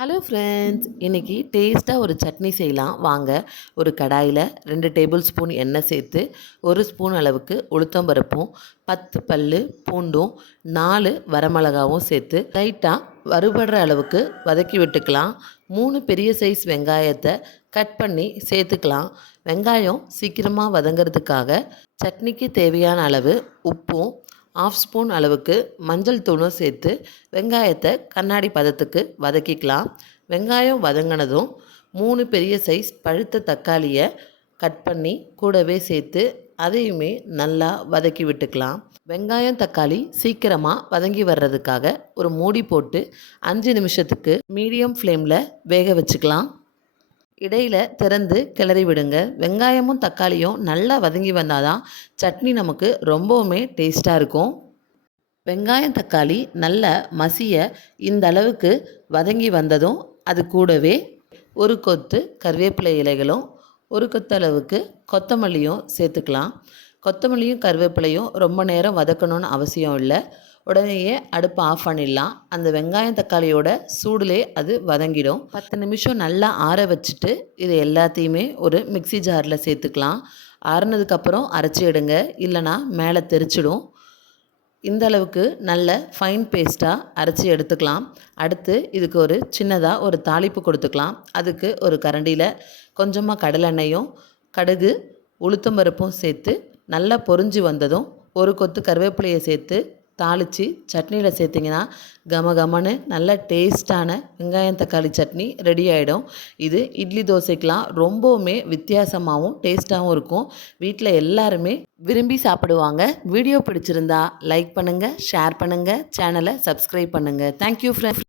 Hello friends, இன்றைக்கி டேஸ்ட்டாக ஒரு சட்னி செய்யலாம் வாங்க. ஒரு கடாயில் 2 டேபிள் ஸ்பூன் எண்ணெய் சேர்த்து 1 ஸ்பூன் அளவுக்கு உளுத்தம்பருப்பும் 10 பல்லு பூண்டும் 4 வரமிளகாவும் சேர்த்து லைட்டாக வறுபடுற அளவுக்கு வதக்கி விட்டுக்கலாம். 3 பெரிய சைஸ் வெங்காயத்தை கட் பண்ணி சேர்த்துக்கலாம். வெங்காயம் சீக்கிரமாக வதங்கிறதுக்காக சட்னிக்கு தேவையான அளவு உப்பும் 1/2 ஸ்பூன் அளவுக்கு மஞ்சள் தூளும் சேர்த்து வெங்காயத்தை கண்ணாடி பதத்துக்கு வதக்கிக்கலாம். வெங்காயம் வதங்கினதும் 3 பெரிய சைஸ் பழுத்த தக்காளியை கட் பண்ணி கூடவே சேர்த்து அதையுமே நல்லா வதக்கி விட்டுக்கலாம். வெங்காயம் தக்காளி சீக்கிரமாக வதங்கி வர்றதுக்காக ஒரு மூடி போட்டு 5 நிமிஷத்துக்கு மீடியம் ஃப்ளேமில் வேக வச்சுக்கலாம். இடையில் திறந்து கிளறி விடுங்க. வெங்காயமும் தக்காளியும் நல்லா வதங்கி வந்தால் தான் சட்னி நமக்கு ரொம்பவுமே டேஸ்ட்டாக இருக்கும். வெங்காயம் தக்காளி நல்லா மசிய இந்த அளவுக்கு வதங்கி வந்ததும் அது கூடவே ஒரு கொத்து கருவேப்பிலை இலைகளும் 1 கொத்து அளவுக்கு கொத்தமல்லியும் சேர்த்துக்கலாம். கொத்தமல்லியும் கருவேப்பிலையும் ரொம்ப நேரம் வதக்கணும்னு அவசியம் இல்லை. உடனேயே அடுப்பை ஆஃப் பண்ணிடலாம். அந்த வெங்காயம் தக்காளியோட சூடுலே அது வதங்கிடும். 10 நிமிஷம் நல்லா ஆற வச்சுட்டு இது எல்லாத்தையுமே ஒரு மிக்ஸி ஜாரில் சேர்த்துக்கலாம். ஆறுனதுக்கப்புறம் அரைச்சி எடுங்க, இல்லைனா மேலே தெரிச்சிடும். இந்த அளவுக்கு நல்ல ஃபைன் பேஸ்ட்டாக அரைச்சி எடுத்துக்கலாம். அடுத்து இதுக்கு ஒரு சின்னதாக ஒரு தாளிப்பு கொடுத்துக்கலாம். அதுக்கு ஒரு கரண்டியில் கொஞ்சமாக கடலெண்ணெயும் கடுகு உளுத்தம்பருப்பும் சேர்த்து நல்லா பொரிஞ்சு வந்ததும் 1 கொத்து கருவேப்பிலையை சேர்த்து தாளித்து சட்னியில் சேர்த்திங்கன்னா கமகமன்னு நல்ல டேஸ்ட்டான வெங்காயம் தக்காளி சட்னி ரெடி ஆகிடும். இது இட்லி தோசைக்கெலாம் ரொம்பவுமே வித்தியாசமாகவும் டேஸ்ட்டாகவும் இருக்கும். வீட்டில் எல்லாருமே விரும்பி சாப்பிடுவாங்க. வீடியோ பிடிச்சிருந்தா லைக் பண்ணுங்கள், ஷேர் பண்ணுங்கள், சேனலை சப்ஸ்கிரைப் பண்ணுங்கள். Thank you friends.